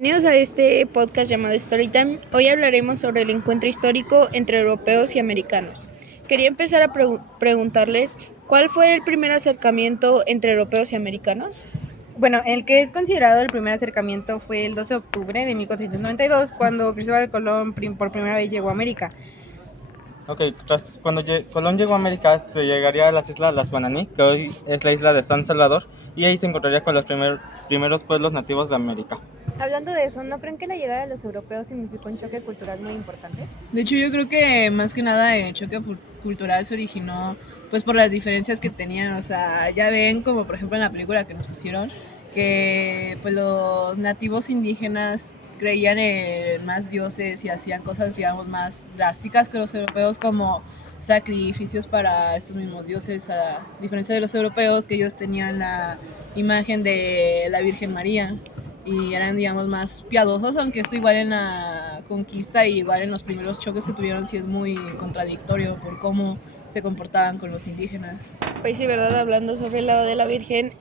Bienvenidos a este podcast llamado Storytime. Hoy hablaremos sobre el encuentro histórico entre europeos y americanos. Quería empezar a preguntarles, ¿cuál fue el primer acercamiento entre europeos y americanos? Bueno, el que es considerado el primer acercamiento fue el 12 de octubre de 1492, cuando Cristóbal Colón por primera vez llegó a América. Ok, cuando Colón llegó a América, se llegaría a las islas Las Guananí, que hoy es la isla de San Salvador, y ahí se encontraría con los primeros pueblos nativos de América. Hablando de eso, ¿no creen que la llegada de los europeos significó un choque cultural muy importante? De hecho, yo creo que más que nada el choque cultural se originó pues por las diferencias que tenían. O sea, ya ven como por ejemplo en la película que nos pusieron, que pues los nativos indígenas creían en más dioses y hacían cosas, digamos, más drásticas que los europeos, como sacrificios para estos mismos dioses, a diferencia de los europeos, que ellos tenían la imagen de la Virgen María y eran, digamos, más piadosos, aunque esto igual en la conquista y igual en los primeros choques que tuvieron sí es muy contradictorio por cómo se comportaban con los indígenas. Pues sí, ¿verdad? Hablando sobre el lado de la Virgen,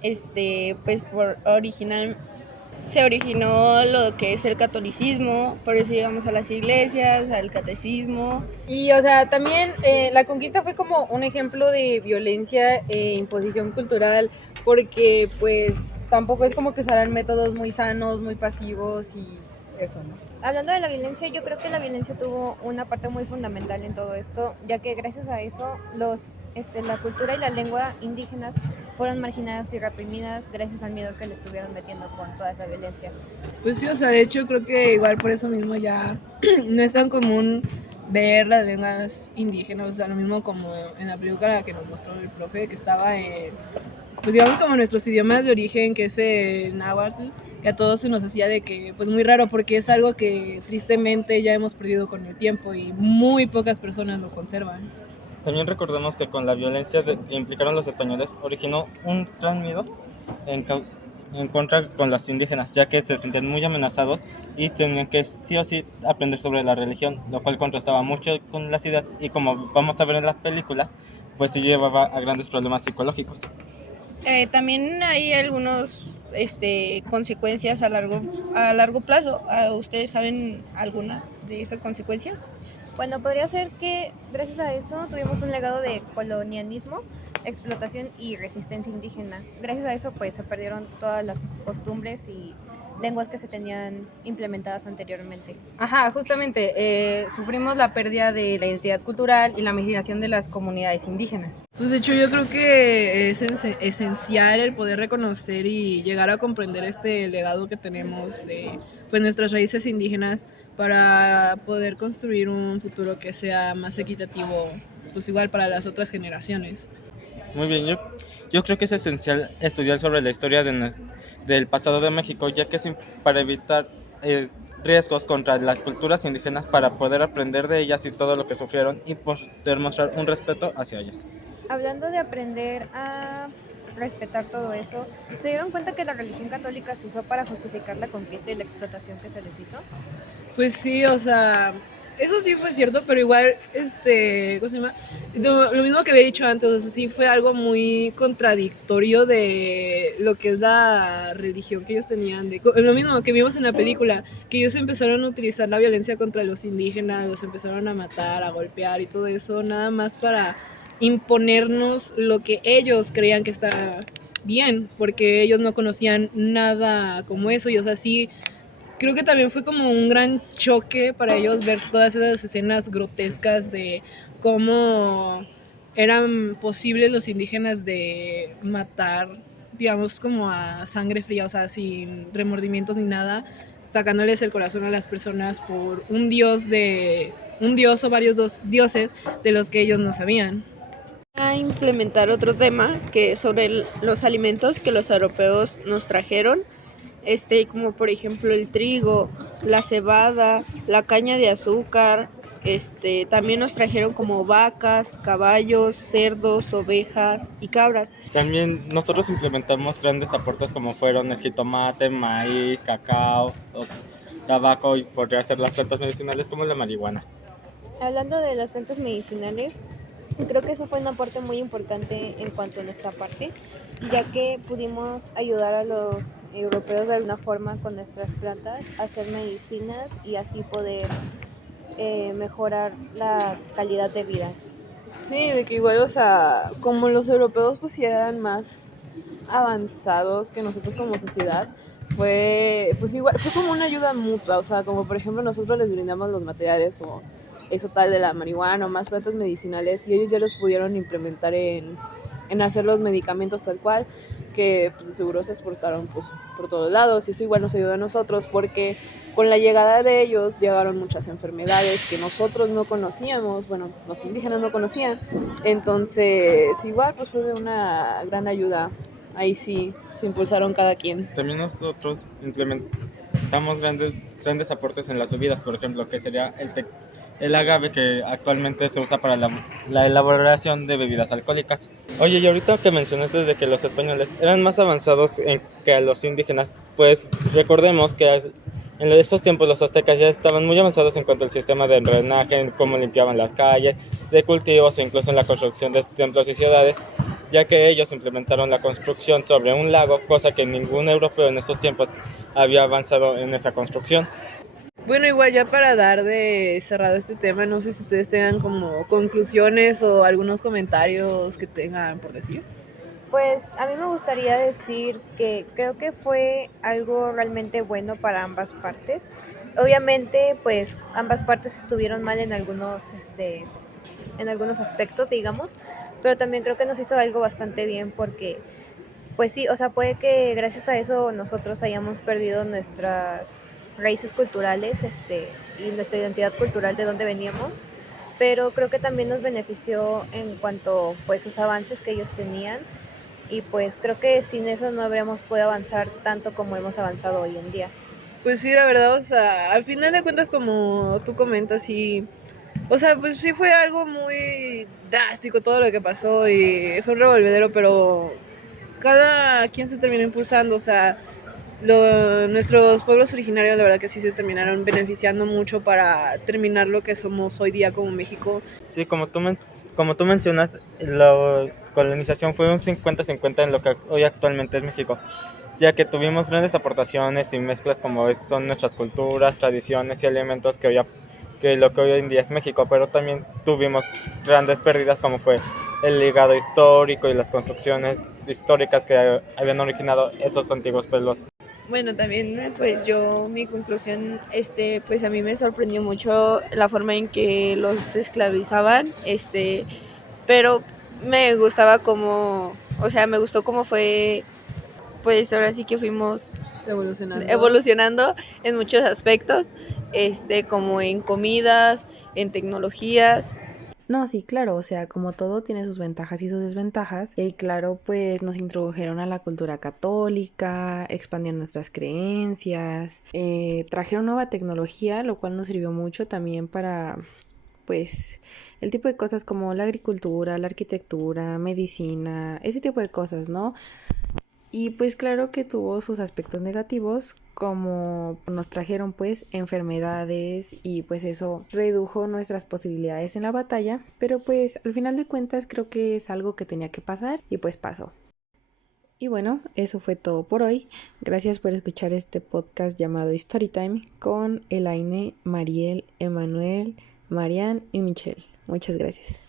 se originó lo que es el catolicismo, por eso llegamos a las iglesias, al catecismo. Y, o sea, también la conquista fue como un ejemplo de violencia e imposición cultural, porque pues tampoco es como que usaran métodos muy sanos, muy pasivos y eso, ¿no? Hablando de la violencia, yo creo que la violencia tuvo una parte muy fundamental en todo esto, ya que gracias a eso la cultura y la lengua indígenas fueron marginadas y reprimidas gracias al miedo que le estuvieron metiendo con toda esa violencia. Pues sí, o sea, de hecho creo que igual por eso mismo ya no es tan común ver las lenguas indígenas, o sea, lo mismo como en la película que nos mostró el profe, que estaba en, pues digamos como nuestros idiomas de origen, que es el náhuatl, que a todos se nos hacía de que, pues muy raro, porque es algo que tristemente ya hemos perdido con el tiempo y muy pocas personas lo conservan. También recordemos que con la violencia que implicaron los españoles, originó un gran miedo en, en contra con los indígenas, ya que se sentían muy amenazados y tenían que sí o sí aprender sobre la religión, lo cual contrastaba mucho con las ideas y, como vamos a ver en la película, pues sí llevaba a grandes problemas psicológicos. También hay algunas consecuencias a largo plazo. ¿Ustedes saben alguna de esas consecuencias? Bueno, podría ser que gracias a eso tuvimos un legado de colonialismo, explotación y resistencia indígena. Gracias a eso pues se perdieron todas las costumbres y lenguas que se tenían implementadas anteriormente. Ajá, justamente, sufrimos la pérdida de la identidad cultural y la marginación de las comunidades indígenas. Pues de hecho yo creo que es esencial el poder reconocer y llegar a comprender este legado que tenemos de pues nuestras raíces indígenas para poder construir un futuro que sea más equitativo, pues igual para las otras generaciones. Muy bien, yo creo que es esencial estudiar sobre la historia del pasado de México, ya que para evitar riesgos contra las culturas indígenas, para poder aprender de ellas y todo lo que sufrieron y poder mostrar un respeto hacia ellas. Hablando de aprender a respetar todo eso, ¿se dieron cuenta que la religión católica se usó para justificar la conquista y la explotación que se les hizo? Pues sí, o sea, eso sí fue cierto, pero igual, ¿cómo se llama? Lo mismo que había dicho antes, o sea, sí fue algo muy contradictorio de lo que es la religión que ellos tenían, lo mismo que vimos en la película, que ellos empezaron a utilizar la violencia contra los indígenas, los empezaron a matar, a golpear y todo eso, nada más para imponernos lo que ellos creían que estaba bien, porque ellos no conocían nada como eso, y o sea, sí creo que también fue como un gran choque para ellos ver todas esas escenas grotescas de cómo eran posibles los indígenas de matar, digamos, como a sangre fría, o sea, sin remordimientos ni nada, sacándoles el corazón a las personas por un dios o varios dioses de los que ellos no sabían. A implementar otro tema que es sobre los alimentos que los europeos nos trajeron, como por ejemplo el trigo, la cebada, la caña de azúcar. También nos trajeron como vacas, caballos, cerdos, ovejas y cabras. También nosotros implementamos grandes aportes como fueron el jitomate, maíz, cacao, tabaco, y podría ser las plantas medicinales como la marihuana. Hablando de las plantas medicinales, Creo que eso fue un aporte muy importante en cuanto a nuestra parte, ya que pudimos ayudar a los europeos de alguna forma con nuestras plantas a hacer medicinas y así poder mejorar la calidad de vida. Sí, de que igual, o sea, como los europeos pues sí eran más avanzados que nosotros como sociedad, pues igual, fue como una ayuda mutua, o sea, como por ejemplo nosotros les brindamos los materiales como eso tal de la marihuana o más plantas medicinales y ellos ya los pudieron implementar en hacer los medicamentos tal cual, que pues de seguro se exportaron pues por todos lados y eso igual nos ayudó a nosotros porque con la llegada de ellos llegaron muchas enfermedades que nosotros no conocíamos, bueno, los indígenas no conocían, entonces igual pues fue de una gran ayuda. Ahí sí, se impulsaron cada quien. También nosotros implementamos grandes aportes en las bebidas, por ejemplo, que sería el agave que actualmente se usa para la elaboración de bebidas alcohólicas. Oye, y ahorita que mencionaste de que los españoles eran más avanzados que a los indígenas, pues recordemos que en esos tiempos los aztecas ya estaban muy avanzados en cuanto al sistema de drenaje, en cómo limpiaban las calles, de cultivos e incluso en la construcción de templos y ciudades, ya que ellos implementaron la construcción sobre un lago, cosa que ningún europeo en esos tiempos había avanzado en esa construcción. Bueno, igual ya para dar de cerrado este tema, no sé si ustedes tengan como conclusiones o algunos comentarios que tengan por decir. Pues a mí me gustaría decir que creo que fue algo realmente bueno para ambas partes. Obviamente, pues ambas partes estuvieron mal en algunos aspectos, digamos, pero también creo que nos hizo algo bastante bien porque, pues sí, o sea, puede que gracias a eso nosotros hayamos perdido nuestras raíces culturales, y nuestra identidad cultural de dónde veníamos, pero creo que también nos benefició en cuanto, pues, sus avances que ellos tenían y pues creo que sin eso no habríamos podido avanzar tanto como hemos avanzado hoy en día. Pues sí, la verdad, o sea, al final de cuentas, como tú comentas, sí, o sea, pues sí fue algo muy drástico todo lo que pasó y fue un revolvedero, pero cada quien se terminó impulsando, o sea, nuestros pueblos originarios, la verdad que sí se terminaron beneficiando mucho para terminar lo que somos hoy día como México. Sí, como tú mencionas, la colonización fue un 50-50 en lo que hoy actualmente es México, ya que tuvimos grandes aportaciones y mezclas como son nuestras culturas, tradiciones y elementos que lo que hoy en día es México, pero también tuvimos grandes pérdidas como fue el legado histórico y las construcciones históricas que habían originado esos antiguos pueblos. Bueno, también pues yo, mi conclusión, pues a mí me sorprendió mucho la forma en que los esclavizaban, pero me gustaba como, o sea, me gustó cómo fue, pues ahora sí que fuimos evolucionando en muchos aspectos, como en comidas, en tecnologías. No, sí, claro, o sea, como todo tiene sus ventajas y sus desventajas. Y claro, pues nos introdujeron a la cultura católica, expandieron nuestras creencias, trajeron nueva tecnología, lo cual nos sirvió mucho también para, pues, el tipo de cosas como la agricultura, la arquitectura, medicina, ese tipo de cosas, ¿no? Y pues claro que tuvo sus aspectos negativos, como nos trajeron pues enfermedades y pues eso redujo nuestras posibilidades en la batalla, pero pues al final de cuentas creo que es algo que tenía que pasar y pues pasó. Y bueno, eso fue todo por hoy. Gracias por escuchar este podcast llamado Storytime con Elaine, Mariel, Emanuel, Marian y Michelle. Muchas gracias.